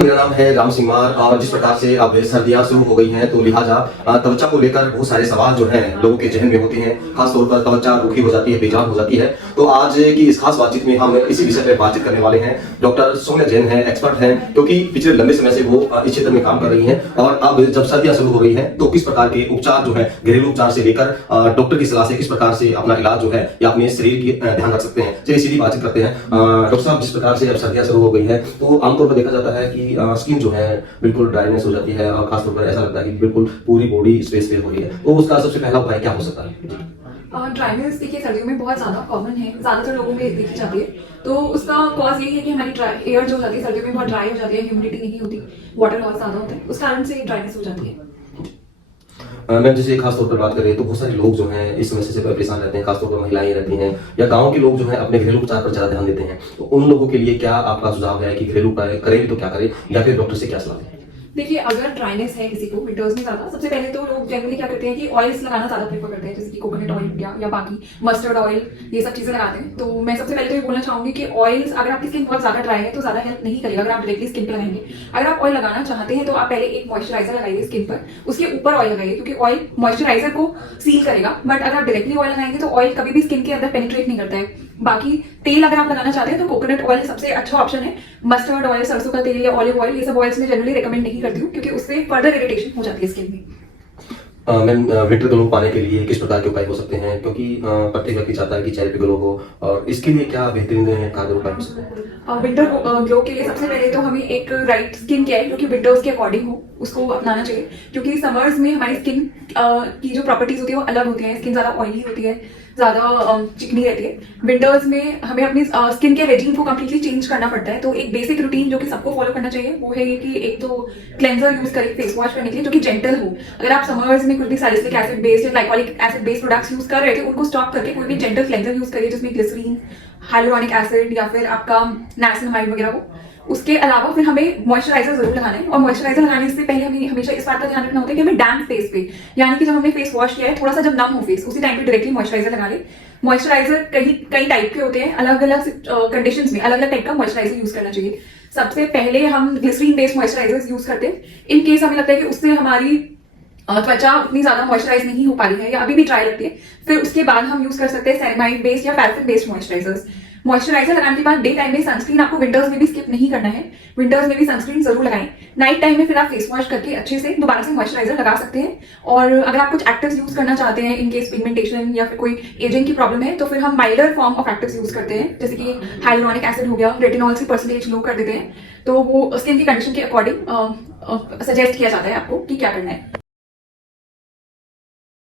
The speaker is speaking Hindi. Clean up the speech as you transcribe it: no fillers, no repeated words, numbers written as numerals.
मेरा नाम है राम सिंह मार और जिस प्रकार से अब सर्दियां शुरू हो गई हैं तो लिहाजा त्वचा को लेकर बहुत सारे सवाल जो हैं लोगों के जहन में होते हैं। खासतौर पर त्वचा रूखी हो जाती है, बेजान हो जाती है। तो आज की इस खास बातचीत में हम इसी विषय पर बातचीत करने वाले हैं। डॉक्टर सौम्या जैन हैं, एक्सपर्ट हैं, क्योंकि पिछले लंबे समय से वो इस क्षेत्र में काम कर रही हैं। और अब जब सर्दियां शुरू हो गई हैं तो किस प्रकार के उपचार जो है, घरेलू उपचार से लेकर डॉक्टर की सलाह से किस प्रकार से अपना इलाज जो है या अपने शरीर की ध्यान रख सकते हैं, चलिए सीधी बातचीत करते हैं। डॉक्टर साहब, जिस प्रकार से अब सर्दियां शुरू हो गई है तो आमतौर पर देखा जाता है कि स्किन जो है बिल्कुल ड्राइनेस हो जाती है और खासतौर पर ऐसा लगता है कि बिल्कुल पूरी बॉडी स्पेस हो रही है। तो उसका सबसे पहला उपाय क्या हो सकता है? ड्राइनेस देखिए सर्दियों में बहुत ज़्यादा कॉमन है, ज़्यादातर लोगों में देखी जाती है। तो उसका कॉज यही है कि हमारी एयर जो हो जाती है सर्दियों में बहुत ड्राई हो जाती है, ह्यूमिडिटी नहीं होती, वाटर लॉस ज़्यादा होता है, उस कारण से ड्राइनेस हो जाती है। मैम, जैसे खास तौर पर बात करें तो बहुत सारे लोग जो हैं इस समस्या से परेशान रहते हैं, खासतौर पर महिलाएं रहती हैं या गांव के लोग जो हैं अपने घरेलू उपचार पर ज्यादा ध्यान देते हैं। तो उन लोगों के लिए क्या आपका सुझाव है कि घरेलू उपाय करें तो क्या करें या फिर डॉक्टर से क्या सलाह दें? देखिए, अगर ड्राइनेस है किसी को विंटर्स में ज़्यादा, सबसे पहले तो लोग जनरली क्या करते हैं कि ऑयल्स लगाना ज़्यादा प्रेफर करते हैं, जैसे कि कोकोनट ऑयल हो गया या बाकी मस्टर्ड ऑयल, ये सब चीज़ें लगाते हैं। तो मैं सबसे पहले तो ये बोलना चाहूँगी कि ऑयल्स, अगर आपकी स्किन बहुत ज़्यादा ड्राई है तो ज़्यादा हेल्प नहीं करेगा अगर आप डायरेक्टली स्किन पर लगाएंगे। अगर आप ऑयल लगाना चाहते हैं तो आप पहले एक मॉइस्चराइजर लगाइए स्किन पर, उसके ऊपर ऑयल लगाइए, क्योंकि ऑयल मॉइस्चराइजर को सील करेगा। बट अगर आप डायरेक्टली ऑयल लगाएंगे तो ऑयल कभी भी स्किन के अंदर पेनिट्रेट नहीं करता है। बाकी तेल अगर आप लगाना चाहते हैं तो कोकोनट ऑयल सबसे अच्छा ऑप्शन है। मस्टर्ड ऑयल, सरसों का तेल या ऑलिव ऑयल, ये सब ऑयल्स में जनरली रिकमेंड नहीं करती हूँ, क्योंकि उससे फर्दर इरिटेशन हो जाती है स्किन में। मैम, विंटर ग्लो पाने के लिए किस प्रकार के उपाय हो सकते हैं, क्योंकि प्रत्येक व्यक्ति चाहता है कि चेहरे पे ग्लो हो, और इसके लिए क्या बेहतरीन कारगर उपाय हो सकते हैं? विंटर ग्लो के लिए सबसे पहले तो हमें एक राइट स्किन केयर जो कि विंटर्स के अकॉर्डिंग हो उसको अपनाना चाहिए, क्योंकि समर्स में हमारी स्किन की जो प्रॉपर्टीज होती है वो अलग होती है। स्किन ज़्यादा ऑयली होती है, ज़्यादा चिकनी रहती है। विंटर्स में हमें अपनी स्किन के रेजिम को कम्प्लीटली चेंज करना पड़ता है। तो एक बेसिक रूटीन जो कि सबको फॉलो करना चाहिए वो है ये कि एक तो क्लेंजर यूज करें फेस वॉश करने के लिए जो कि जेंटल हो। अगर आप समर्स में कुछ भी सैलिसिलिक एसिड बेस्ड या glycolic acid based products use कर रहे थे उनको स्टॉप करके कोई भी जेंटल क्लेंजर यूज करिए, जिसमें ग्लिसरीन, हाइलुरोनिक एसिड या फिर आपका नाइसिनामाइड वगैरह हो। उसके अलावा फिर हमें मॉइस्चराइजर जरूर लगाना है, और मॉइस्चराइजर लगाने से पहले हमें हमेशा इस बात का ध्यान रखना होता है कि हमें डैम्प फेस पे, यानी कि जब हमने फेस वॉश किया है थोड़ा सा जब नम हो फेस, उसी टाइम पे डायरेक्टली मॉइस्चराइजर लगा ले। मॉइस्चराइजर कई टाइप के होते हैं, अलग अलग कंडीशंस में अलग अलग टाइप का मॉइस्चराइजर यूज करना चाहिए। सबसे पहले हम ग्लिसरीन बेस्ड मॉइस्चराइजर यूज करते हैं, इन केस हमें लगता है कि उससे हमारी त्वचा उतनी ज्यादा मॉइस्चराइज नहीं हो पा रही है या अभी भी ड्राई लगती है। फिर उसके बाद हम यूज कर सकते हैं सेरेमाइड बेस्ड या पैराफिन बेस्ड मॉइस्चराइजर्स। मॉइस्चराइजर लगाने के बाद डे टाइम में सनस्क्रीन आपको विंटर्स में भी स्किप नहीं करना है, विंटर्स में भी सनस्क्रीन जरूर लगाएं। नाइट टाइम में फिर आप फेस वॉश करके अच्छे से दोबारा से मॉइस्चराइजर लगा सकते हैं। और अगर आप कुछ एक्टिव्स यूज करना चाहते हैं इन केस पिगमेंटेशन या फिर कोई एजिंग की प्रॉब्लम है तो फिर हम milder form of actives use करते हैं, जैसे कि हाइलुरोनिक एसिड हो गया, रेटिनॉल की परसेंटेज लो कर देते हैं। तो वो स्किन की कंडीशन के अकॉर्डिंग सजेस्ट किया जाता है आपको कि क्या करना है।